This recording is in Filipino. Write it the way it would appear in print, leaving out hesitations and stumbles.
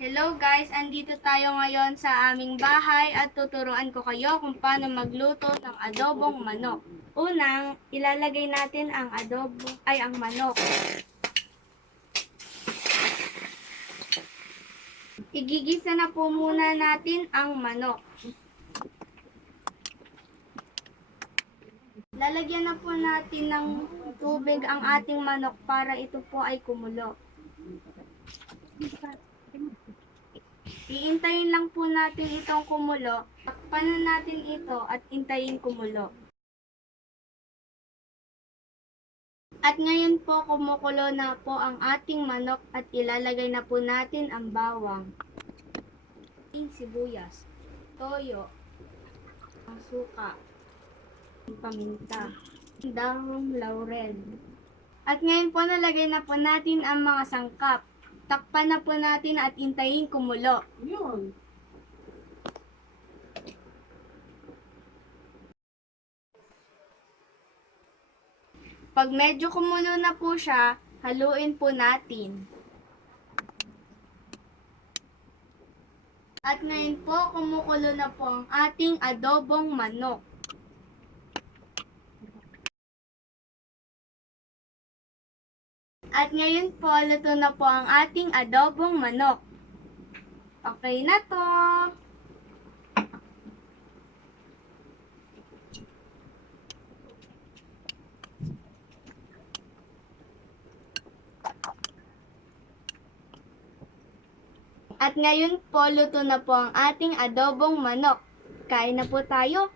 Hello guys, andito tayo ngayon sa aming bahay at tuturuan ko kayo kung paano magluto ng adobong manok. Unang, ilalagay natin ang ang manok. Igigisa na po muna natin ang manok. Lalagyan na po natin ng tubig ang ating manok para ito po ay kumulo. Iintayin lang po natin itong kumulo. Takpan na natin ito at intayin kumulo. At ngayon po kumukulo na po ang ating manok at ilalagay na po natin ang bawang, sibuyas, toyo, ang suka, paminta, dahong laurel. At ngayon po nalagay na po natin ang mga sangkap. Takpan na po natin at intayin kumulo. Yun. Pag medyo kumulo na po siya, haluin po natin. At ngayon po, kumukulo na po ang ating adobong manok. At ngayon po, luto na po ang ating adobong manok. Okay na to. At ngayon po, luto na po ang ating adobong manok. Kain na po tayo.